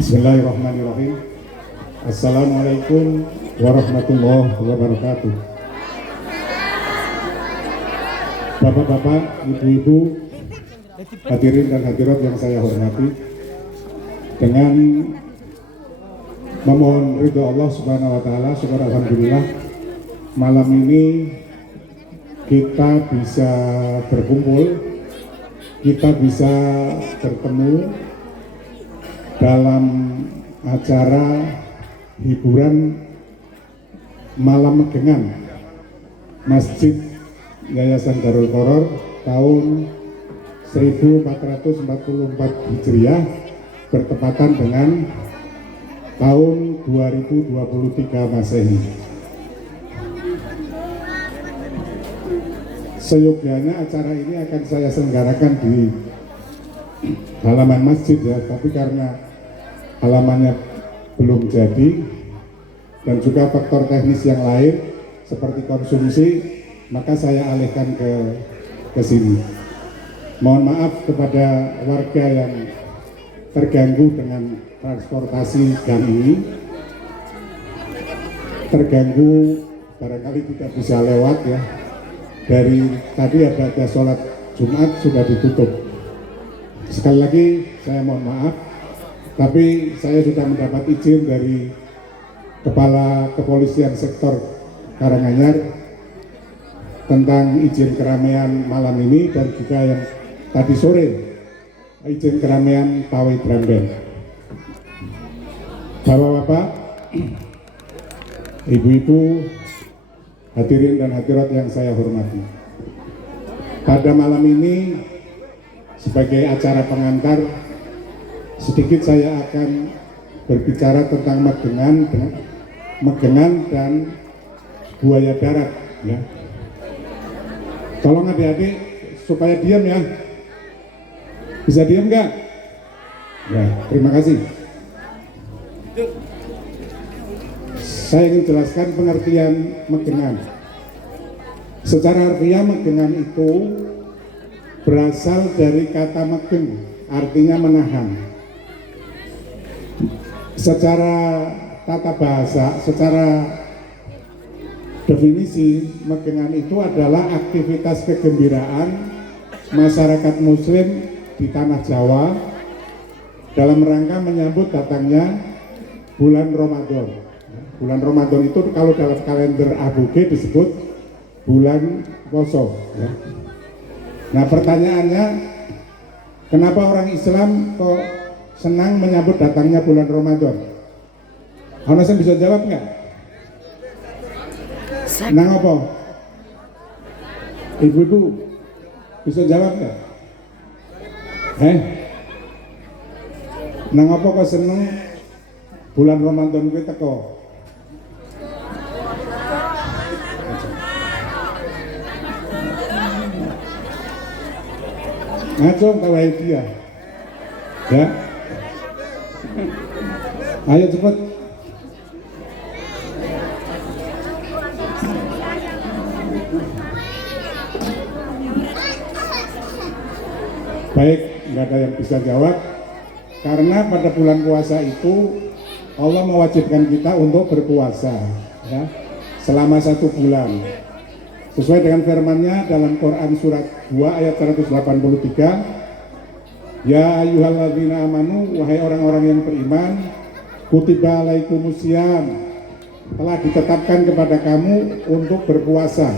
Bismillahirrahmanirrahim. Assalamualaikum warahmatullahi wabarakatuh. Bapak-bapak, ibu-ibu, hadirin dan hadirat yang saya hormati, dengan memohon ridho Allah Subhanahu wa taala, syukur alhamdulillah malam ini kita bisa berkumpul, kita bisa bertemu dalam acara hiburan malam megengan Masjid Yayasan Darul Qoror tahun 1444 Hijriah bertepatan dengan tahun 2023 Masehi. Seyogyanya acara ini akan saya selenggarakan di halaman masjid ya, tapi karena halamannya belum jadi dan juga faktor teknis yang lain seperti konsumsi, maka saya alihkan ke sini. Mohon maaf kepada warga yang terganggu dengan transportasi gang ini, terganggu barangkali tidak bisa lewat ya. Dari tadi ada sholat Jumat sudah ditutup. Sekali lagi saya mohon maaf, tapi saya sudah mendapat izin dari Kepala Kepolisian Sektor Karanganyar tentang izin keramaian malam ini dan juga yang tadi sore izin keramaian pawai drum band. Bapak-bapak, ibu-ibu, hadirin dan hadirat yang saya hormati, pada malam ini sebagai acara pengantar, sedikit saya akan berbicara tentang Megengan dan buaya darat ya. Tolong adik-adik supaya diam ya. Bisa diam nggak? Ya, terima kasih. Saya ingin jelaskan pengertian Megengan. Secara harfiah Megengan itu berasal dari kata megeng, artinya menahan. Secara tata bahasa, secara definisi, Megengan itu adalah aktivitas kegembiraan masyarakat muslim di tanah Jawa dalam rangka menyambut datangnya bulan Ramadan. Bulan Ramadan itu kalau dalam kalender ABG disebut bulan poso ya. Nah pertanyaannya, kenapa orang Islam kok senang menyambut datangnya bulan Ramadan? Ana sing bisa jawab nggak? Nang apa? Ibu-ibu bisa jawab nggak? Nang apa kok seneng bulan Ramadan kuwi teko? Ngaco kawai dia. Ya. Ayo cepat. Baik, nggak ada yang bisa jawab karena pada bulan puasa itu Allah mewajibkan kita untuk berpuasa ya, selama 1 bulan sesuai dengan firman-Nya dalam Quran surat 2 ayat 183. Ya ayyuhalladzina amanu, wahai orang-orang yang beriman, kutiba alaikumusiyam, telah ditetapkan kepada kamu untuk berpuasa,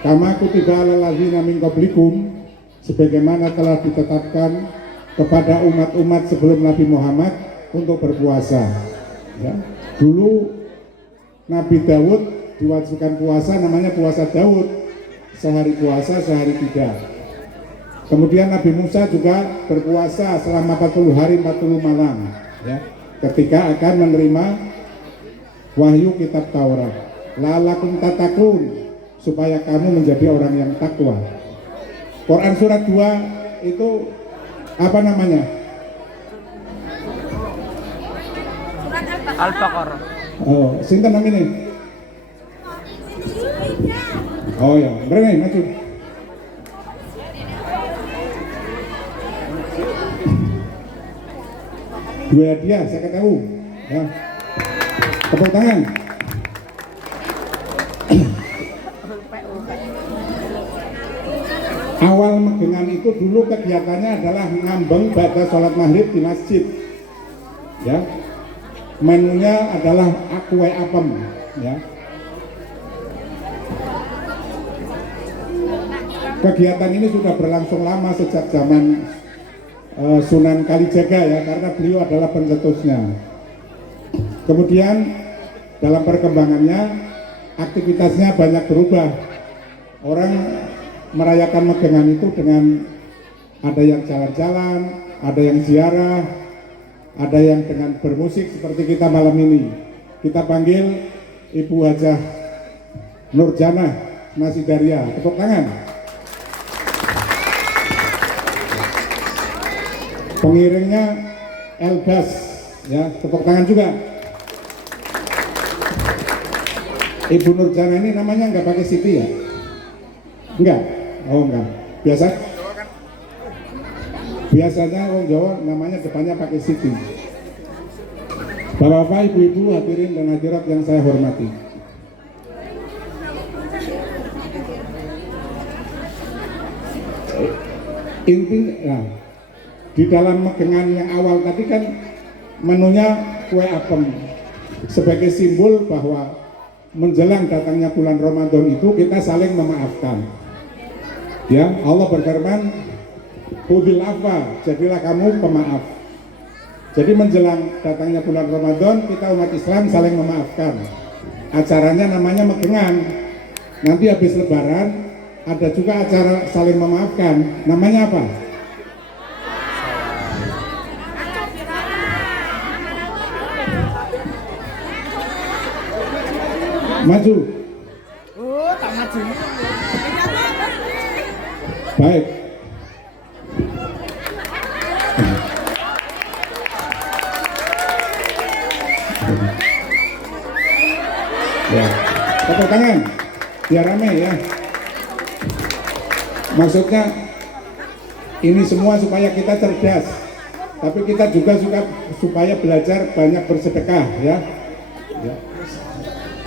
kama kutiba alal ladzina min qablikum, sebagaimana telah ditetapkan kepada umat-umat sebelum Nabi Muhammad untuk berpuasa ya. Dulu Nabi Daud diwajibkan puasa, namanya puasa Daud, sehari puasa sehari tidak. Kemudian Nabi Musa juga berpuasa selama 40 hari 40 malam ya, ketika akan menerima wahyu kitab Taurat. La'allakum tattaqun, supaya kamu menjadi orang yang takwa. Quran surat 2 itu apa namanya? Al-Baqarah. Oh, sinten namanya? Oh ya, berani maju. Dua hadiah, saya ketemu. Ya. Tepuk tangan. Awal megengan itu dulu kegiatannya adalah ngambeng pada sholat maghrib di masjid. Ya, menunya adalah kue apem. Ya. Kegiatan ini sudah berlangsung lama sejak zaman Sunan Kalijaga ya, karena beliau adalah pencetusnya. Kemudian dalam perkembangannya aktivitasnya banyak berubah. Orang merayakan megengan itu dengan ada yang jalan-jalan, ada yang ziarah, ada yang dengan bermusik seperti kita malam ini. Kita panggil Ibu Hajah Nurjana Nasidaria, tepuk tangan. Pengiringnya Elbas, ya, tepuk tangan juga. Ibu Nurjana ini namanya nggak pakai CD ya? Enggak? Oh enggak. Biasanya orang Jawa namanya depannya pakai CD. Bapak-bapak, ibu-ibu, hadirin dan hadirat yang saya hormati. Intinya, di dalam megengan yang awal tadi kan menunya kue apem sebagai simbol bahwa menjelang datangnya bulan Ramadan itu kita saling memaafkan. Ya, Allah berfirman, "Khudhil afwa", jadilah kamu pemaaf. Jadi menjelang datangnya bulan Ramadan kita umat Islam saling memaafkan. Acaranya namanya megengan. Nanti habis Lebaran ada juga acara saling memaafkan. Namanya apa? Maju. Oh, tak maju. Baik. Ya, tepuk tangan biar rame ya. Maksudnya ini semua supaya kita cerdas, tapi kita juga supaya belajar banyak bersedekah ya. Ya.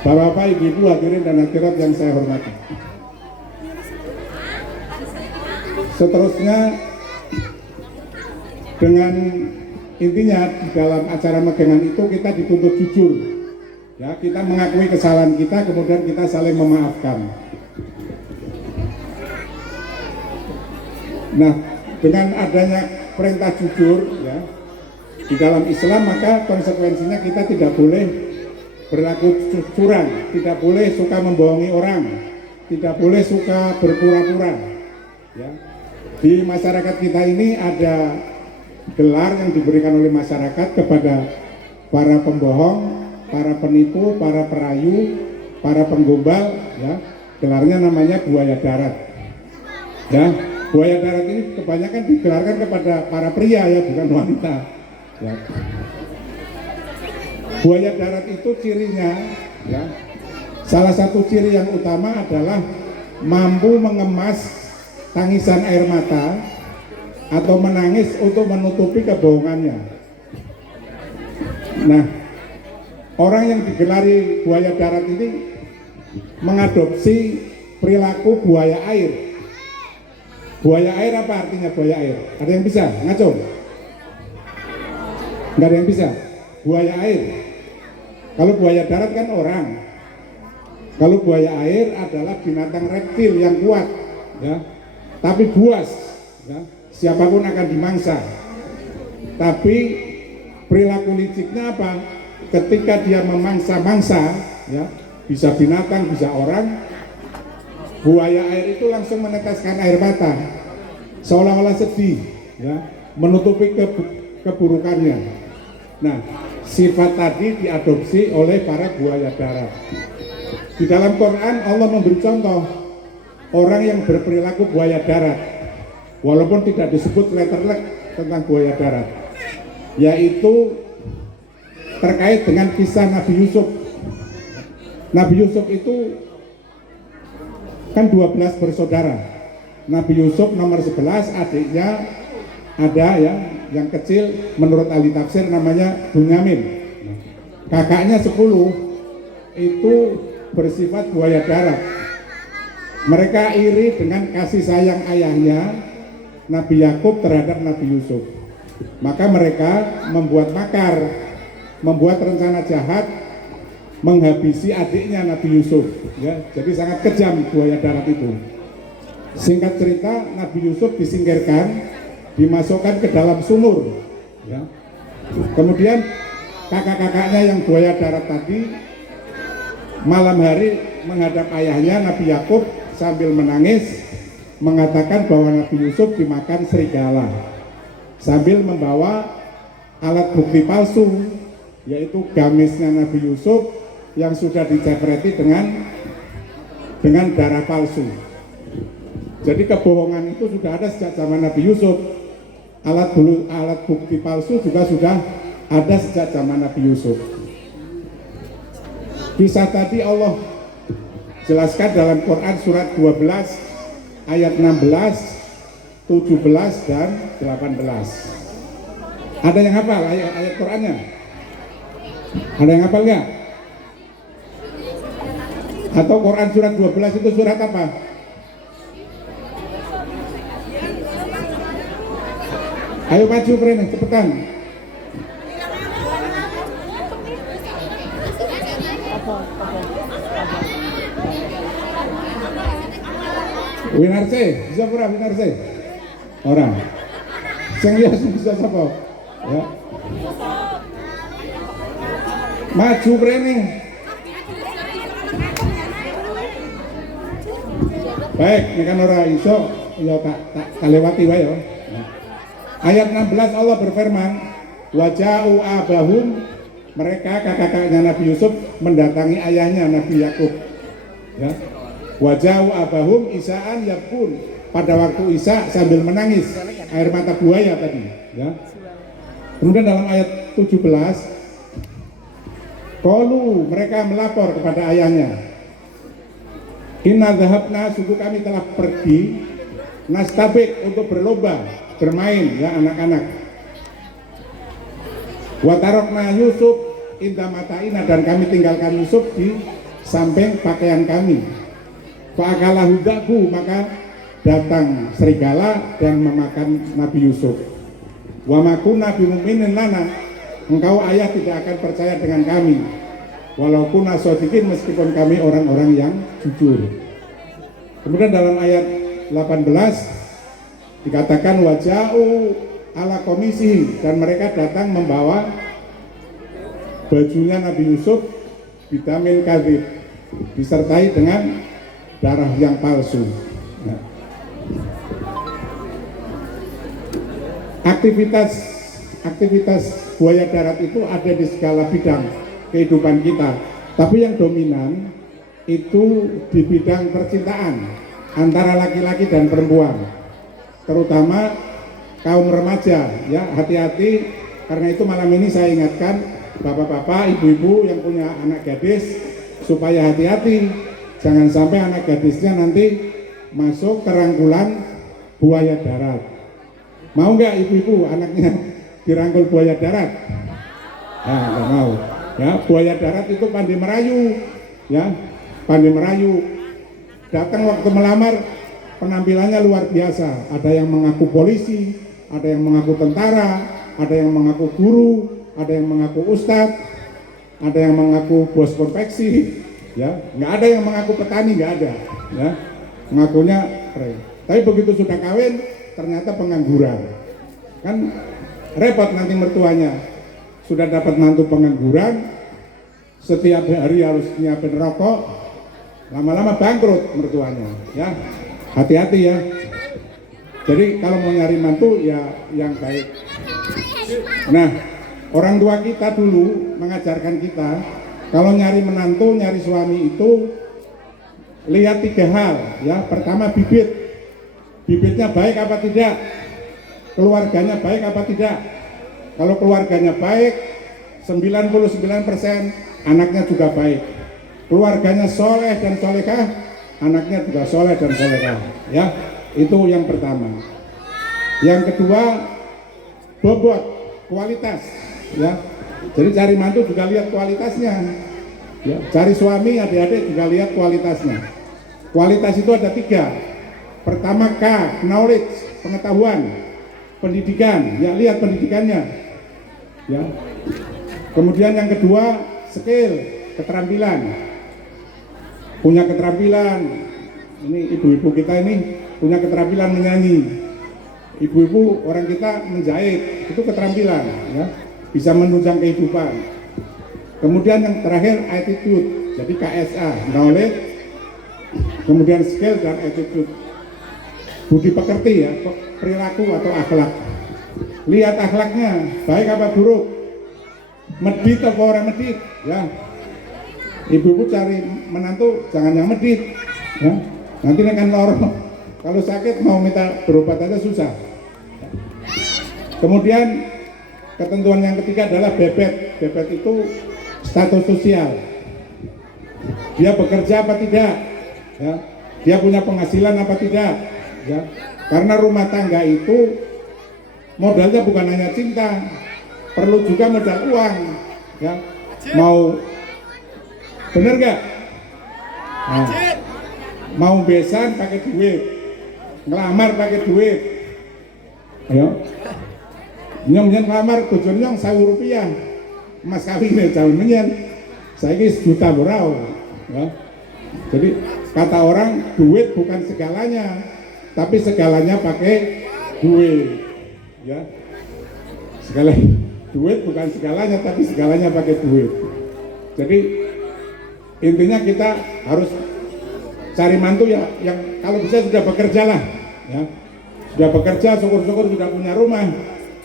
Bapak-bapak, ibu-ibu, hadirin dan hadirat yang saya hormati. Seterusnya, dengan intinya dalam acara megengan itu kita dituntut jujur. Ya, kita mengakui kesalahan kita, kemudian kita saling memaafkan. Nah, dengan adanya perintah jujur, ya, di dalam Islam maka konsekuensinya kita tidak boleh berlaku curang, tidak boleh suka membohongi orang, tidak boleh suka berpura-pura. Ya. Di masyarakat kita ini ada gelar yang diberikan oleh masyarakat kepada para pembohong, para penipu, para perayu, para penggombal. Ya. Gelarnya namanya buaya darat. Ya. Buaya darat ini kebanyakan digelarkan kepada para pria ya, bukan wanita. Ya. Buaya darat itu cirinya, ya, salah satu ciri yang utama adalah mampu mengemas tangisan air mata atau menangis untuk menutupi kebohongannya. Nah, orang yang digelari buaya darat ini mengadopsi perilaku buaya air. Buaya air apa artinya buaya air? Ada yang bisa? Ngaco? Nggak ada yang bisa? Buaya air. Kalau buaya darat kan orang. Kalau buaya air adalah binatang reptil yang kuat, ya, tapi buas, ya, siapapun akan dimangsa. Tapi perilaku liciknya apa? Ketika dia memangsa-mangsa, ya, bisa binatang, bisa orang, buaya air itu langsung meneteskan air mata, seolah-olah sedih, ya, menutupi keburukannya. Nah, sifat tadi diadopsi oleh para buaya darat. Di dalam Quran Allah memberi contoh orang yang berperilaku buaya darat, walaupun tidak disebut letterlek tentang buaya darat, yaitu terkait dengan kisah Nabi Yusuf. Nabi Yusuf itu kan 12 bersaudara. Nabi Yusuf nomor 11, adiknya ada ya, yang kecil menurut ahli tafsir namanya Bunyamin. Kakaknya 10 itu bersifat buaya darat. Mereka iri dengan kasih sayang ayahnya Nabi Yakub terhadap Nabi Yusuf. Maka mereka membuat makar, membuat rencana jahat menghabisi adiknya Nabi Yusuf, ya. Jadi sangat kejam buaya darat itu. Singkat cerita, Nabi Yusuf disingkirkan, dimasukkan ke dalam sumur, ya. Kemudian kakak-kakaknya yang buaya darat tadi malam hari menghadap ayahnya Nabi Yakub sambil menangis, mengatakan bahwa Nabi Yusuf dimakan serigala, sambil membawa alat bukti palsu, yaitu gamisnya Nabi Yusuf yang sudah dicepreti dengan darah palsu. Jadi kebohongan itu sudah ada sejak zaman Nabi Yusuf. Alat bukti palsu juga sudah ada sejak zaman Nabi Yusuf. Kisah tadi Allah jelaskan dalam Quran surat 12 ayat 16, 17 dan 18. Ada yang hafal ayat Qurannya? Ada yang hafal nggak? Atau Quran surat 12 itu surat apa? Ayo maju Pren, cepetan. Winarse, bisa pura Winarse? Orang. Sing liya bisa sapa? Ya. Maju Prene. Baik, ini kan ora iso ya tak lewati wae ya. Ayat 16 Allah berfirman, waja'u abahum, mereka kakak-kakaknya Nabi Yusuf mendatangi ayahnya Nabi Yakub. Ya. Waja'u abahum isa'an yakun, pada waktu Isa sambil menangis, air mata buaya tadi. Ya. Kemudian dalam ayat 17, qalu, mereka melapor kepada ayahnya, inna dhahabna, sungguh kami telah pergi, nastabik, untuk berlomba, bermain, ya anak-anak. Watarokna Yusuf inda mataina, dan kami tinggalkan Yusuf di samping pakaian kami. Fa'akalah hudaku, maka datang serigala dan memakan Nabi Yusuf. Wa makuna bimu'minin lana, engkau ayah tidak akan percaya dengan kami, walaupun asodikin, meskipun kami orang-orang yang jujur. Kemudian dalam ayat 18 dikatakan waja'u ala komisi, dan mereka datang membawa bajunya Nabi Yusuf bidamin kadhib, disertai dengan darah yang palsu. Nah. Aktivitas buaya darat itu ada di segala bidang kehidupan kita, tapi yang dominan itu di bidang percintaan antara laki-laki dan perempuan, terutama kaum remaja, ya. Hati-hati, karena itu malam ini saya ingatkan bapak-bapak, ibu-ibu yang punya anak gadis supaya hati-hati, jangan sampai anak gadisnya nanti masuk ke rangkulan buaya darat. Mau nggak ibu-ibu anaknya dirangkul buaya darat? Nah, nggak mau. Ya, buaya darat itu pandai merayu, ya, pandai merayu. Datang waktu melamar, penampilannya luar biasa. Ada yang mengaku polisi, ada yang mengaku tentara, ada yang mengaku guru, ada yang mengaku ustadz, ada yang mengaku bos konveksi, ya. Nggak ada yang mengaku petani, nggak ada, ya. Mengakunya keren. Tapi begitu sudah kawin, ternyata pengangguran. Kan repot nanti mertuanya. Sudah dapat mantu pengangguran, setiap hari harus nyiapin rokok, lama-lama bangkrut mertuanya, ya. Hati-hati ya. Jadi kalau mau nyari mantu ya yang baik. Nah, orang tua kita dulu mengajarkan kita, kalau nyari menantu, nyari suami itu lihat 3 hal, ya. Pertama, bibitnya baik apa tidak, keluarganya baik apa tidak. Kalau keluarganya baik, 99% anaknya juga baik. Keluarganya soleh dan solehah, anaknya juga soleh dan solehah, ya. Itu yang pertama. Yang kedua, bobot, kualitas, ya. Jadi cari mantu juga lihat kualitasnya, ya. Cari suami adik-adik juga lihat kualitasnya. Kualitas itu ada 3. Pertama K, knowledge, pengetahuan, pendidikan, ya lihat pendidikannya, ya. Kemudian yang kedua skill, keterampilan, punya keterampilan. Ini ibu-ibu kita ini punya keterampilan menyanyi. Ibu-ibu orang kita menjahit, itu keterampilan, ya, bisa menunjang kehidupan. Kemudian yang terakhir attitude, jadi KSA, knowledge, kemudian skill dan attitude, budi pekerti, ya, perilaku atau akhlak. Lihat akhlaknya, baik apa buruk, medit atau orang medit, ya. Ibu-ibu cari menantu jangan yang medit, ya. Nanti akan lorong, kalau sakit mau minta berobat aja susah. Kemudian ketentuan yang ketiga adalah bebet. Bebet itu status sosial. Dia bekerja apa tidak? Ya. Dia punya penghasilan apa tidak? Ya. Karena rumah tangga itu modalnya bukan hanya cinta, perlu juga modal uang. Ya. Mau bener gak? Nah, mau besan pakai duit, ngelamar pakai duit. Ayo. Nyong ngelamar bojo nyong 1.000 rupiah. Mas kawin jauh menyen. Saiki 1 juta berau. Ya. Jadi kata orang duit bukan segalanya, tapi segalanya pakai duit. Ya. Segala duit bukan segalanya, tapi segalanya pakai duit. Jadi intinya kita harus cari mantu ya yang kalau bisa sudah bekerja lah, ya. Sudah bekerja, syukur-syukur sudah punya rumah.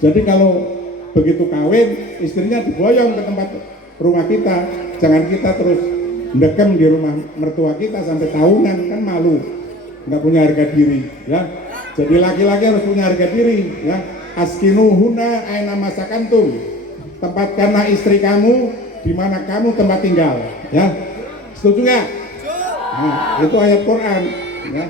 Jadi kalau begitu kawin, istrinya diboyong ke tempat rumah kita. Jangan kita terus ndekem di rumah mertua kita sampai tahunan, kan malu, nggak punya harga diri, ya. Jadi laki-laki harus punya harga diri, ya. Askinuhuna aina masakantum, tempatkanlah istri kamu di mana kamu tempat tinggal, ya. Setuju nggak? Nah, itu ayat Quran, ya.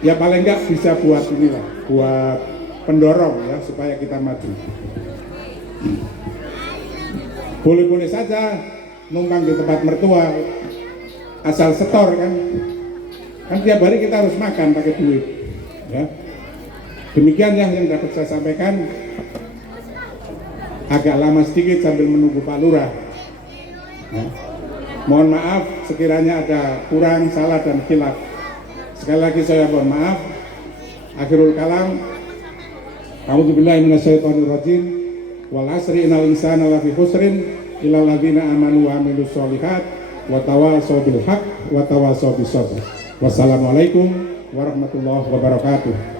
Ya paling nggak bisa buat inilah, buat pendorong, ya, supaya kita maju. Boleh-boleh saja numpang di tempat mertua, asal setor kan tiap hari kita harus makan pakai duit, ya. Demikian yang dapat saya sampaikan. Agak lama sedikit sambil menunggu Pak Lurah, ya. Mohon maaf sekiranya ada kurang, salah dan khilaf. Sekali lagi saya mohon maaf. Akhirul kalam. A'udzubillahi minasyaitonirrajim. Wal 'asri innal insana lafi khusrin illal ladzina amanu wa 'amilus sholihat wa tawashaw bil haqq wa tawashaw bis sabr. Wassalamualaikum warahmatullahi wabarakatuh.